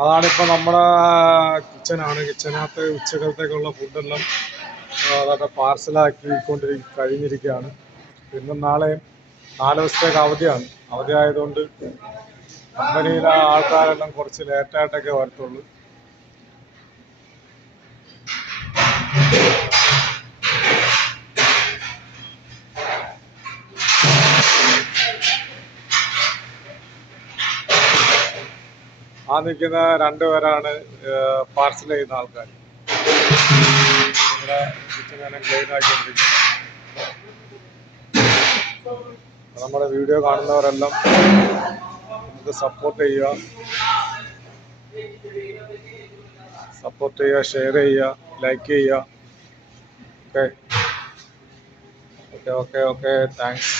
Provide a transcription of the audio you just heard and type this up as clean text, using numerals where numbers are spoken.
അതാണിപ്പോൾ നമ്മുടെ കിച്ചനാണ്. കിച്ചനകത്ത് ഉച്ചക്കലത്തേക്കുള്ള ഫുഡെല്ലാം അതൊക്കെ കഴിഞ്ഞിരിക്കുകയാണ്. ഇന്നും നാളെയും 4 ദിവസത്തേക്ക് അവധിയാണ്. അവധി ആയതുകൊണ്ട് കമ്പനിയിലെ ആൾക്കാരെല്ലാം കുറച്ച് ലേറ്റായിട്ടൊക്കെ വരത്തുള്ളൂ. ആ നിൽക്കുന്ന 2 പേരാണ് പാർസൽ ചെയ്യുന്ന ആൾക്കാർ. ഇവിടെ കിച്ചനെല്ലാം ക്ലീൻ ആക്കിക്കൊണ്ടിരിക്കുന്നു. നമ്മുടെ വീഡിയോ കാണുന്നവരെല്ലാം ഇത് സപ്പോർട്ട് ചെയ്യുക, ഷെയർ ചെയ്യുക, ലൈക്ക് ചെയ്യുക. Okay, thanks.